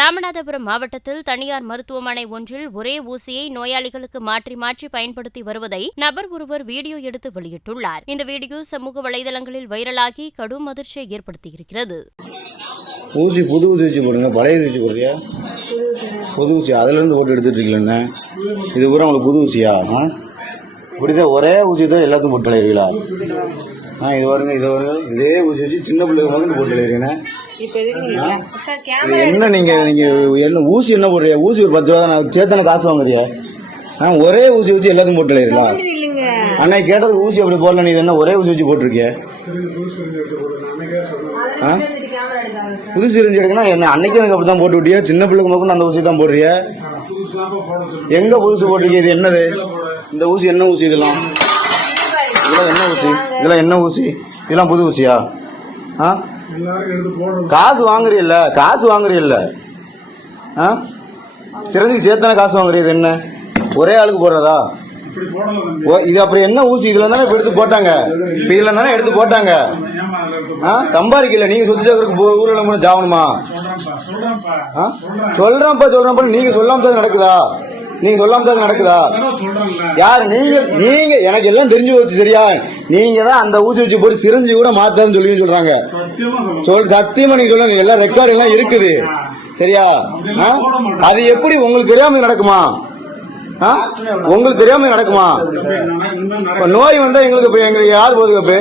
ராமநாதபுரம் மாவட்டத்தில் தனியார் மருத்துவமனை ஒன்றில் ஒரே ஊசியை நோயாளிகளுக்கு மாற்றி மாற்றி பயன்படுத்தி வருவதை நபர் ஒருவர் வீடியோ எடுத்து வெளியிட்டுள்ளார். இந்த வீடியோ சமூக வலைதளங்களில் வைரலாகி கடும் அதிர்ச்சியை ஏற்படுத்தியிருக்கிறது. ஊசி புது ஊசி வச்சு போடுங்க பழைய ஊசி போடுறியா? புது ஊசி அதுலேருந்து போட்டு எடுத்துட்டு இருக்கீங்களே இது பூரா உங்களுக்கு புது ஊசியா? ஆ? இப்படிதான் ஒரே ஊசி தான் எல்லாத்தையும் போட்டு ஆ இது வருங்க இது வருங்க இதே ஊசி வச்சு சின்ன பிள்ளைங்க முதல்ல போட்டு என்ன நீங்க நீங்க என்ன ஊசி என்ன போடுறியா ஊசி ஒரு பத்து ரூபா தான்? சேத்தனை காசு வாங்குறியா ஒரே ஊசி வச்சு எல்லாத்தையும் போட்டு அலையிருங்களா எடுத்துட்டு இல்லைங்க. அன்னைக்கு கேட்டது ஊசி அப்படி போடல நீ இது என்ன ஒரே ஊசி வச்சு போட்டிருக்கிய? புது சிரிஞ்சு எடுக்கணும் என்ன? அன்னைக்கு எனக்கு அப்படி தான் போட்டு விட்டியா. சின்ன பிள்ளைங்க முதல்ல அந்த ஊசி தான் போடுறிய? எங்க புதுசு போட்டிருக்கீங்க இது என்னது? இந்த ஊசி என்ன ஊசி இதெல்லாம்? இதெல்லாம் என்ன ஊசி? இதெல்லாம் என்ன ஊசி? இதெல்லாம் புது ஊசியா? ஆ? காசு வாங்குறீல்ல காசு வாங்குறீல்ல. ஆ? சிறந்துக்கு சேர்த்தானே காசு வாங்குறீ இது என்ன? ஒரே ஆளுக்கு போடுறதா? இது அப்புறம் என்ன ஊசி? இதுல தானே இப்ப எடுத்து போட்டாங்க. இதுல தானே எடுத்து போட்டாங்க. சம்பாதிக்கல. நீங்க சொத்து சேர்க்கறதுக்கு ஊரில் ஜாவணுமா? சொல்றேன்ப்பா சொல்றேன்ப்பா. நீங்க சொல்லாம தான் நடக்குதா? நீங்க சொல்லாம தான் நடக்குதா? யார் நீங்க நீங்க எனக்கு எல்லாம் தெரிஞ்சு போச்சு சரியா? நீங்க தான் அந்த ஊசி வச்சு போட்டு சிரிஞ்சு கூட மாத்தான்னு சொல்லி சொல்றாங்க. சொல் சத்தியமா நீங்க சொல்லுங்க. எல்லாம் ரெக்கார்டு எல்லாம் இருக்குது. சரியா? ஆ? அது எப்படி உங்களுக்கு தெரியாம நடக்குமா? ஆ? உங்களுக்கு தெரியாம நடக்குமா? நோய் வந்தா எங்களுக்கு எங்களுக்கு யார் போதுங்க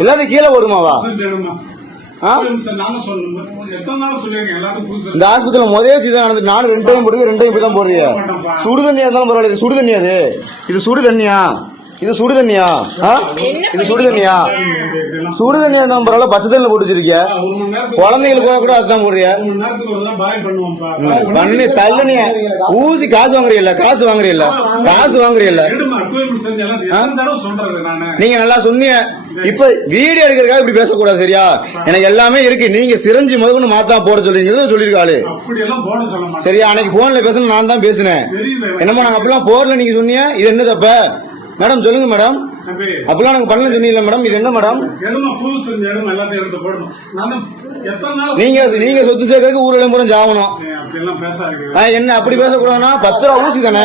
எல்லாத்தையும் கீழே போடுமாவா? இந்த ஆஸ்பத்திரியில முதல் சீசன் நடந்து நானும் ரெண்டு டைம் போடுங்க ரெண்டு டைம் இப்படி தான் போடுறீங்க சுடு தண்ணியா இருந்தாலும் பரவாயில்ல இது சுடு தண்ணி அது? இது சுடு தண்ணியா? இது சுடு தண்ணியா? ஆ? இது சுடு தண்ணியா? சுடு தண்ணியா இருந்தாலும் பரவாயில்ல பச்சை தண்ணியில் போட்டு வச்சிருக்கிய? குழந்தைங்களுக்கு கூட அதுதான் போடுறிய? பண்ணி தள்ளுனிய. ஊசி காசு வாங்குறீல்ல காசு வாங்குறீல்ல காசு வாங்குறீல்ல. நீங்க நல்லா சொன்னீங்க. இப்ப வீடியோ எடுக்கிறதுக்காக இப்படி பேசக்கூடாது சரியா? எனக்கு எல்லாமே இருக்கு. நீங்க சிரஞ்சி முதல்ல மாத்தா போட சொல்றீங்க. சொல்லிருக்காளு சரியா? அன்னைக்கு போன்ல பேசணும் நான் தான் பேசினேன். என்னமோ நாங்க அப்பெல்லாம் போர்ல நீங்க சொன்னீங்க. இது என்ன தப்ப மேடம் சொல்லுங்க மேடம். அப்பெல்லாம் நாங்க பண்ணல சொன்னீங்கல்ல மேடம். இது என்ன மேடம்? நீங்க நீங்க சொத்து சேர்க்கறதுக்கு ஊர்ல பூரா ஜாகணும் ஆ, என்ன அப்படி பேசக்கூடாதுன்னா? பத்து ரூபா ஊசி தானே?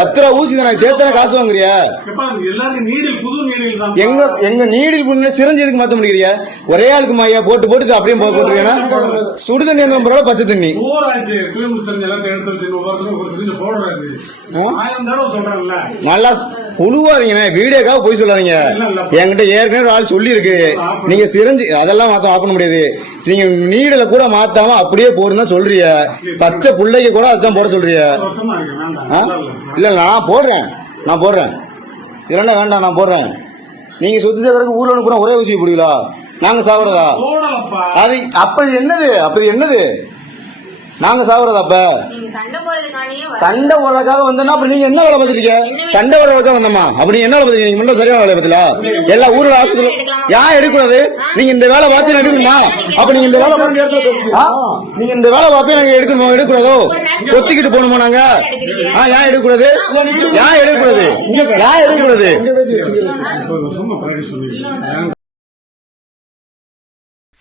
பத்து ரூபா ஊசி தானே? சேத்தனை காசு வாங்குறிய? எங்க எங்க நீடில் புண்ணு சிரஞ்சு எதுக்கு மாத்த முடியறிய? ஒரே ஆளுக்கு மாயா போட்டு போட்டு அப்படியே போட்டு போட்டுருக்கேன்னா சுடு தண்ணி இருந்தாலும் பரவாயில்ல பச்சை தண்ணி. நல்லா புழுவாதீங்கண்ணே வீடியோக்காக போய் சொல்லாதீங்க. என்கிட்ட ஏற்கனவே ஆள் சொல்லி இருக்கு நீங்க சிரஞ்சு அதெல்லாம் மாத்த பண்ண முடியாது. நீங்க நீடல கூட மாத்தாம அப்படியே போடுன்னு சொல்றீங்க. பச்சை பிள்ளைக்கு கூட அதுதான் போட சொல்றீங்க. ஆ? இல்ல நான் போடுறேன். நான் போடுறேன். இல்லைன்னா வேண்டாம் நான் போடுறேன். நீங்க சொத்து சேர்க்கறதுக்கு ஊர்ல கூட ஒரே ஊசி போடுவீங்களா? நாங்க சாப்பிடுறதா? அது அப்ப என்னது? அப்ப என்னது? நாங்க சாப்பிடுறதா அப்ப? சண்டை போடுறதுக்காக வந்தோம்னா அப்ப நீங்க என்ன வேலை பார்த்துருக்கீங்க சண்டை போடுறதுக்காக வந்தோமா? அப்ப நீங்க என்ன வேலை பார்த்துருக்கீங்க நீங்க முன்ன சரியான வேலை பார்த்தல எல்லா ஊர்ல ஆஸ்பத்திரி ஏன் எடுக்கூடாது நீங்க இந்த வேலை பார்த்து எடுக்கணுமா? அப்ப நீங்க இந்த வேலை பார்த்து எடுத்து- ஆ? நீங்க இந்த வேலை பார்த்து நாங்க எடுக்கணுமா? எடுக்கூடாதோ ஒத்திக்கிட்டு போகணுமா நாங்க? ஆ ஏன் எடுக்கூடாது ஏன் எடுக்கூடாது ஏன் எடுக்கூடாது